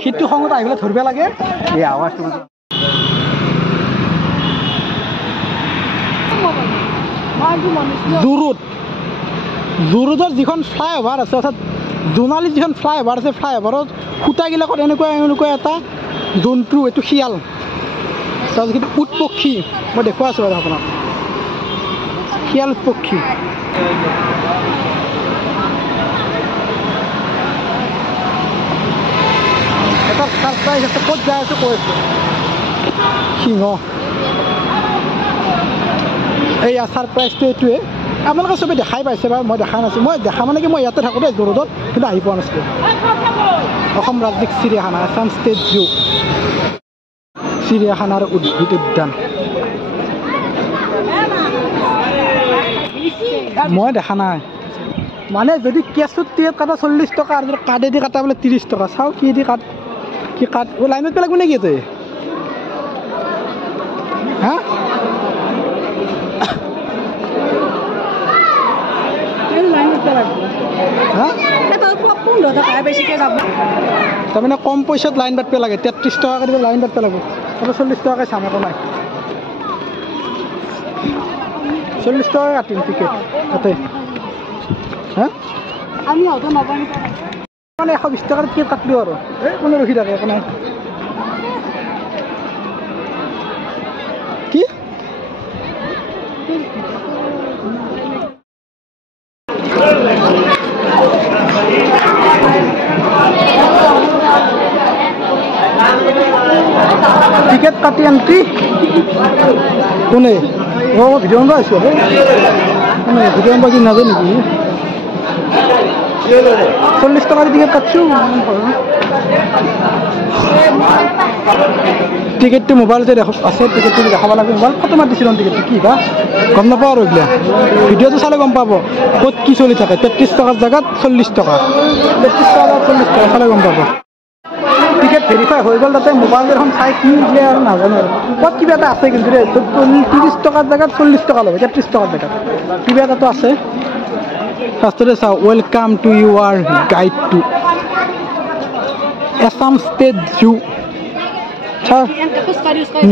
শীতটো খঙত আহিবলৈ ধৰিব লাগে এই আৱাজটো জুৰুডৰ যিখন ফ্লাইঅভাৰ আছে অৰ্থাৎ জোনালীত যিখন ফ্লাইঅভাৰ আছে ফ্লাইঅভাৰত খুঁটাগিলাকত এনেকুৱা এটা জন্তু এইটো শিয়াল তাৰপিছত উট পক্ষী মই দেখুৱাই আছোঁ বাৰু আপোনাক শিয়াল পক্ষী এটা ছাৰপ্ৰাইজ আছে ক'ত যাই আছোঁ কৈ আছোঁ সিংহ এইয়া ছাৰপ্ৰাইজটো এইটোৱে আপোনালোকে চবেই দেখাই পাইছে বাৰু মই দেখা নাছিলোঁ মই দেখা মানে কি মই ইয়াতে থাকোঁ দেই জোৰডত কিন্তু আহি পোৱা নাছিলোঁ অসম ৰাজ্যিক চিৰিয়াখানা আছাম ষ্টেট জু চিৰিয়াখানাৰ উদ্ভিদ উদ্যান মই দেখা নাই মানে যদি কেঁচুত টিকেট কাটা 40 টকা আৰু কাৰ্ডেদি কাটা বোলে 30 টকা চাওঁ কি দি কাট কি কাট লাইনত পেলাব নেকি তই হা তাৰমানে কম পইচাত লাইন পাতিব লাগে 33 টকা দিব লাইন পাতিব লাগিব আৰু 40 টকাকৈ চাম একো নাই 40 টকা কাটিম টিকেট তাতে হা আমি মানে 120 টকাৰ টিকেট কাটিলোঁ আৰু এই কোনো ৰখি থাকে একো নাই কি টিকেট কাটি এণ্ট্ৰি কোনে অঁ ভিডিঅ' বনাব আছোঁ কোনে ভিডিঅ' বনাব কি নাজানো নেকি 40 টকাৰ টিকেট কাটছোঁ টিকেটটো মোবাইলতে আছে টিকেটটো দেখাব লাগে মোবাইল ফটো মাৰি দিছিলোঁ টিকেটটো কি বা গম নাপাওঁ আৰু এইবিলাক ভিডিঅ'টো চালে গম পাব ক'ত কি চলি থাকে 33 টকাৰ জেগাত 40 টকা 33 টকা 40 টকা চালে গম পাব টিকেট ভেৰিফাই হৈ গ'ল তাতে মোবাইল এখন চাই কি দিলে আৰু নাজানো আৰু ক'ত কিবা এটা আছে কিন্তু 30 টকাৰ জেগাত 40 টকা ল'ব 33 টকাৰ জেগাত কিবা এটাতো আছে ফাৰ্ষ্টতে চাওঁ welcome to your guide to Assam state zoo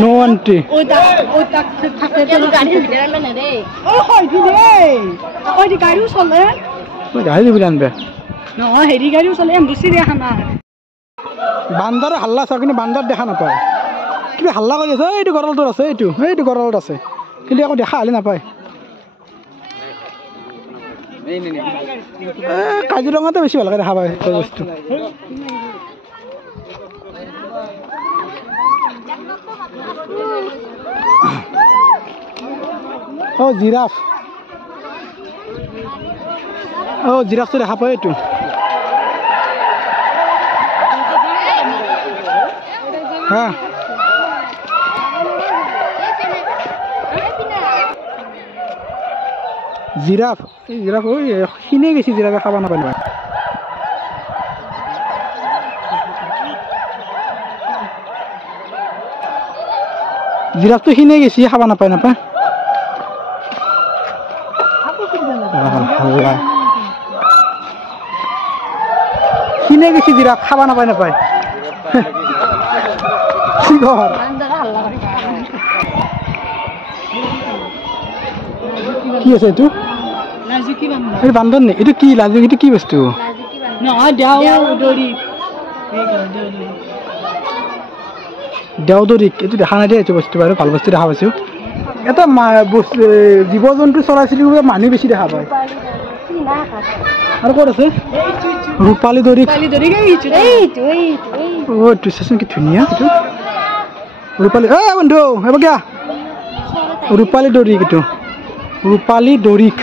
no entry গাড়ী দিব আনবে নহয় হেৰি গাড়ীও চলে চিৰিয়াখানা বান্দাৰ হাল্লা চাওঁ কিন্তু বান্দাৰ দেখা নাপায় কিবা হাল্লা কৰি আছে এইটো গঁড়ালটোত আছে এইটো গঁড়ালত আছে কিন্তু একো দেখা হালি নাপায় কাজিৰঙাতে বেছি ভালকৈ দেখা পায় বস্তু অঁ জিৰাফ জিৰাফটো দেখা পায় এইটো হা জিৰাফ খিনে গেছি জিৰাফে খাব নাপায় জিৰাফটো খিনে গেছি খাব নাপায় খিনে গেছি জিৰাফ খাব নাপায় কি আছে এইটো এইটো বান্দৰ নে এইটো কি লাজু এইটো কি বস্তু দেওদৰিক এইটো দেখা নাই দেই এইটো বস্তু বাৰু ভাল বস্তু দেখা পাইছোঁ এটা জীৱ জন্তু চৰাই চিৰিকটি মানুহ বেছি দেখা পায় আৰু ক'ত আছে ৰূপালী দৰিক এইটো চাচোন কি ধুনীয়া এইটো ৰূপালী বন্ধু এইবাৰ কিয়া ৰূপালী দৰিক এইটো ৰূপালী দৰিক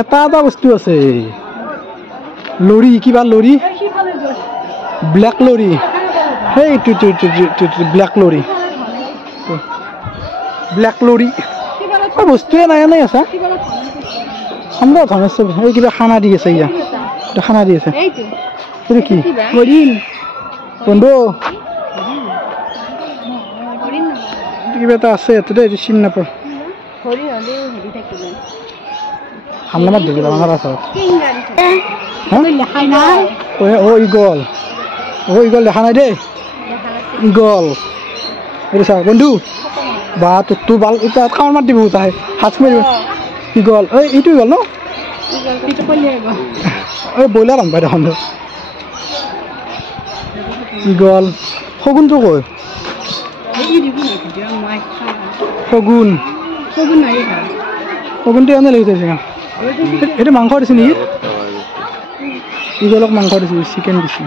এটা বস্তু আছে লৰি কিবা লৰি ব্লেক লৰি সেইটো ব্লেক লৰি বস্তুৱে নাই আছা আমৰা ধনেশ্বৰ এই কিবা খানা দি আছে ইয়া এটা খানা দি আছে এইটো এটা কি হরিণ বন্ধু হরিণ কিবা এটা আছে এতে দেই চিন নাপাওঁ হরিণ হলে হেৰি থাকিব হামলা মাত দিবি আমাৰ আছে কিংগাৰি হ্যাঁ লেখাই নাই ও ইগল দেখা নাই দেই ইগল এইটো চা বন্ধু বা তোৰ বাল এতিয়া কামত মাত দিব তাই হাত মাৰিব ইগল এইটো ইগল ন ইগলটো কলিয়াই গ'ল ব্ৰইলাৰ আনবা দেখোন ইগল শগুনটো কয় শগুনটো এনে লাগিছে এইটো মাংস দিছে নেকি ইগলক মাংস দিছে চিকেন দিছে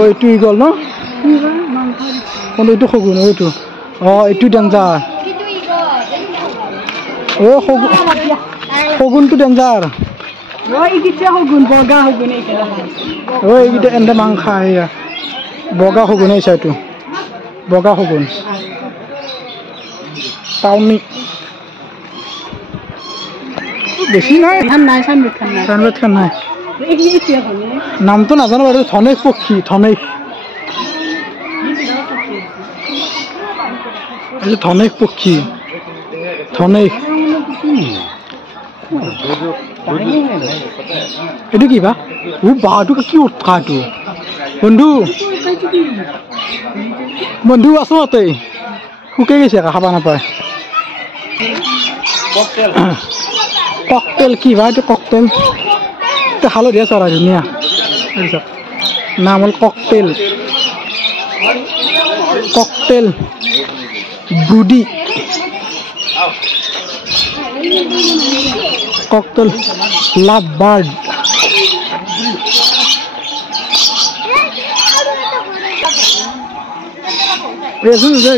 এইটো ইগল ন এইটো শগুন এইটো এইটো ডেঞ্জাৰ শগুনটো ডেঞ্জাৰ এইকেইটা এনে মাংস এয়া বগা শগুন আহিছে এইটো বগা শগুন টাউনি বেছি নাই চানবেদ খান নাই নামটো নাজানো বাৰু ধনেশ পক্ষী ধনেশ ধনেশ পক্ষী ধনেশ এইটো কি বা বাহটো কি উৎসাহ এইটো বন্ধু আছো তাতে শুকাই গৈছে খাব নাপায় ককটেল কি বা এইটো ককটেল হালধীয়া চৰাই ধুনীয়া নাম হ'ল ককটেল ব্ৰুডি ককটেল লাভ বাৰ্ড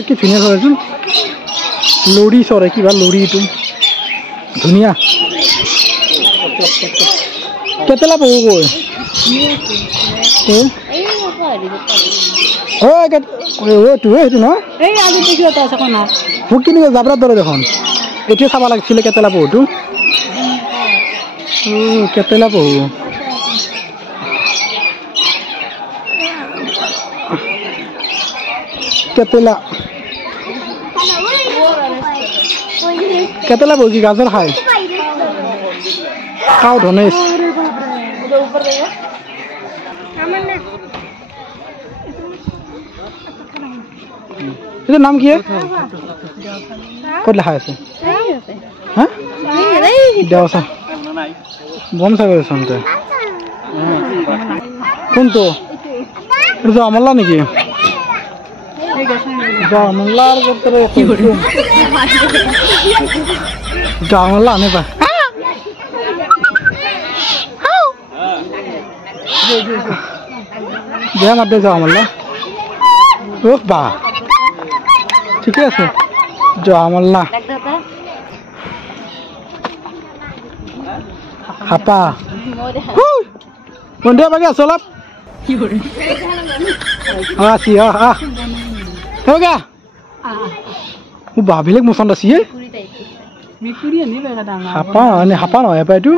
কি ধুনীয়া চৰাইচোন লৰি চৰাই কিবা লৰি এইটো ধুনীয়া কেতেলা পহু কৈ সেইটো নহয় মোক কেনেকৈ জাবৰাৰ দৰে দেখোন এইটোৱে চাব লাগিছিলে কেতেলা পহুটো কেতেলা পহু কেতেলা পহু কি গাজৰ খায় কাউ ধনেশ এটার নাম কি কত লেখা আছে হ্যাঁ দেওসা বম সাগর শুনতে কোনটো এটা আমলা নাকি আমলার ভিতরে আমলা আনে পা দেয়া মাতে যাও আমলা ও বা ঠিকই আছে আমলা হাপা বন্ধু বাকি আছো অলপ আছি গা বেলেগ মচন্দ আছে হাপা হাপা নহয় এপাই এইটো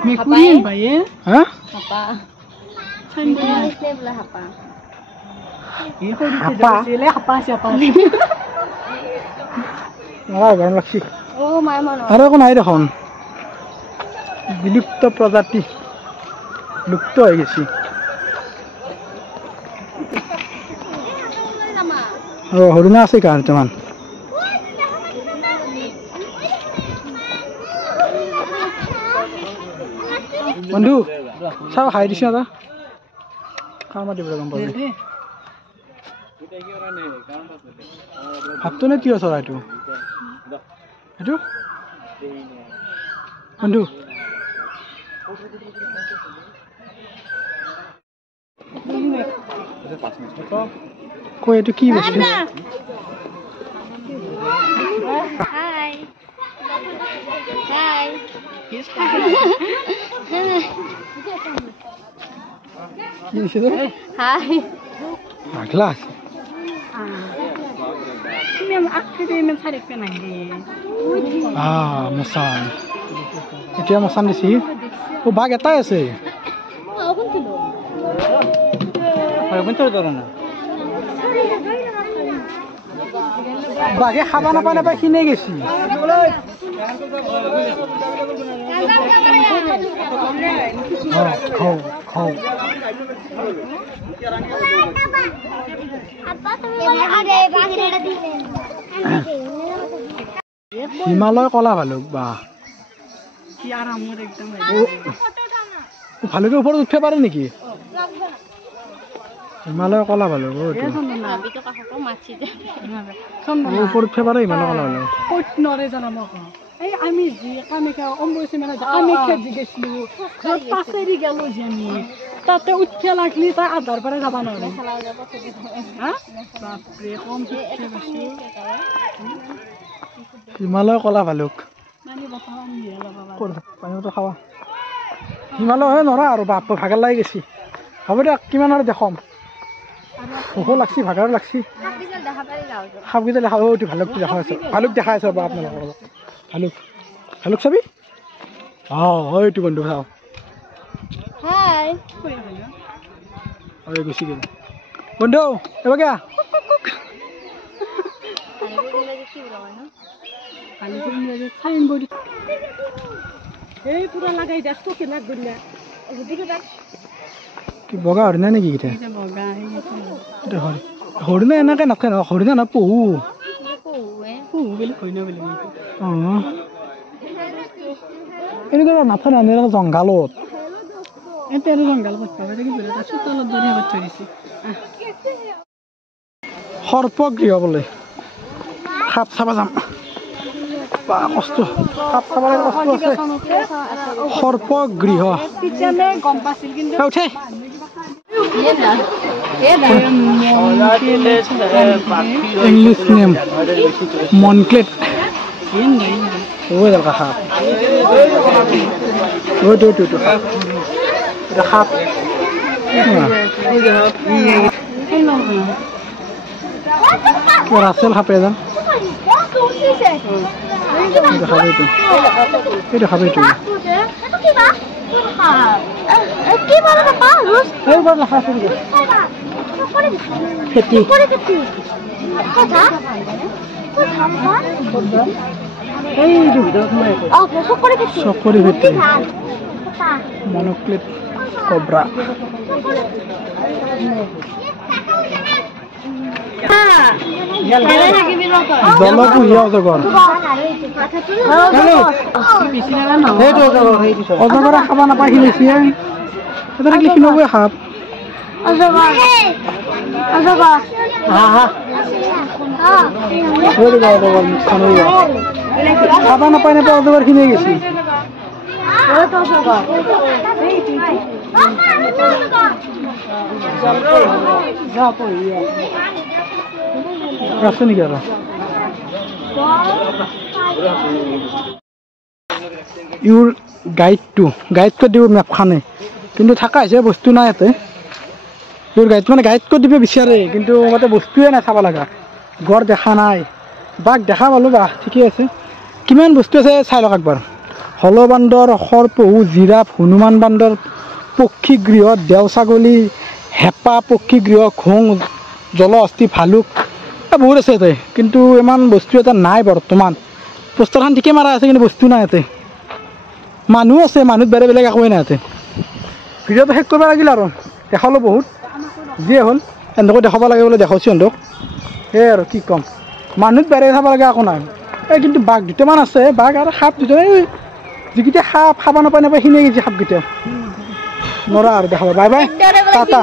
হা আৰু একো নাই দেখোন বিলুপ্ত প্ৰজাতি লুপ্ত হৈ গেছি হৰিণা আছে কেইটামান বন্ধু চাও খাই দিছো না খামা দিব গম পাবি ভাতটো নে তিয় চৰাইটো এইটো বন্ধু কই এইটো কি বস্তু হাই হাই কি দিছে তো হাই আগলা Mem aktif mem tarik penang di. Masan এতিয়া মচান দিছি ও বাঘ এটাই আছে বাঘে খাবা নাপায় খিনে গেছি হিমালয় কলা ভালুক বা ভালুকের উপরে উঠতে পারে নাকি হিমালয় কলা ভালুক উপরে উঠতে পারে হিমালয় কলা ভালুক নরে জানাম এই আমি যি কামাখ্যা অম্বুবাচী মেলা কামাখ্যা যি গেছিলো য'ত পাছেৰি গেলো যে আমি তাতে উঠে লাগলি তাই আধাৰ পৰা যাব নোৱাৰে বাপৰে কম হিমালয় কলা ভালুক পানীটো খাৱা হিমালয় হয় নৰা আৰু বাপ ভাগাৰ লাগি গেছি হ'ব দিয়ক কিমান আৰু দেখম ভোকো লাগছি ভাগাৰো লাগছি সাপকেইটা দেখা এইটো ভালুকটো দেখা আছে ভালুক দেখা আছে ৰ'বা আপোনালোকৰ ভালুক ভালুক চাবি এইটো বন্ধু চাওঁ গুচি গ'ল বন্ধু এবাৰ কিয়া এই পুৰা লাগাই দে চকী লাগ গ'লে কি বগা হৰিণা নেকি কেইটা হৰিণা এনেকৈ নাথাকে নহয় হৰিণা নহয় পহু এনেকুৱা নাথাকে এনেকুৱা জংঘালত সৰ্পগৃহ বোলে সাপ চাব যাম কষ্ট সাপ চাব কষ্ট আছে সৰ্পগৃহ উঠে ইংলিছ নেম মনক্লেট দৰকাৰ সাপ সাপ ৰাছেল সাপে যাম মনক্লেট কব্ৰা জলপুহীয়া অজগৰ অজগৰে খাব নাপায় খিনিছে এটা থাকিলে খিনবই সাপ খাব নাপায় অজগৰ খিনিয়ে গেছি আছে নেকি আৰু ইউৰ গাইডটো দিব মেপখানে কিন্তু থাকা হৈছে বস্তু নাই ইয়াতে ইউৰ গাইড মানে গাইড কৰি দিব বিচাৰে কিন্তু মতে বস্তুৱে নাই চাব লগা গড় দেখা নাই বাঘ দেখা পালোঁ বা ঠিকেই আছে কিমান বস্তু আছে চাই লওক একবাৰ হল বান্দৰ সৰপহু জিৰাফ হনুমান বান্দৰ পক্ষীগৃহ দেও ছাগলী হেপা পক্ষীগৃহ ঘোং জলহস্তী ভালুক বহুত আছে ইয়াতে কিন্তু ইমান বস্তু এটা নাই বৰ্তমান পোষ্টাৰখন ঠিকেই মাৰা আছে কিন্তু বস্তু নাই ইয়াতে মানুহ আছে মানুহত বেলেগ একোৱেই নাই ইয়াতে ভিডিঅ'টো শেষ কৰিব লাগিল আৰু দেখালোঁ বহুত যিয়ে হ'ল এনেকৈ দেখাব লাগে বোলে দেখাইছোঁ সিহঁতক সেয়াই আৰু কি ক'ম মানুহত বেলেগ চাব লাগে একো নাই এই কিন্তু বাঘ দুটামান আছে বাঘ আৰু সাপ দুটা যিকেইটা সাপ খাব নাপায় সিনিয়ে গেছি সাপকেইটা নৰা আৰু দেখাব বাই বাই টাটা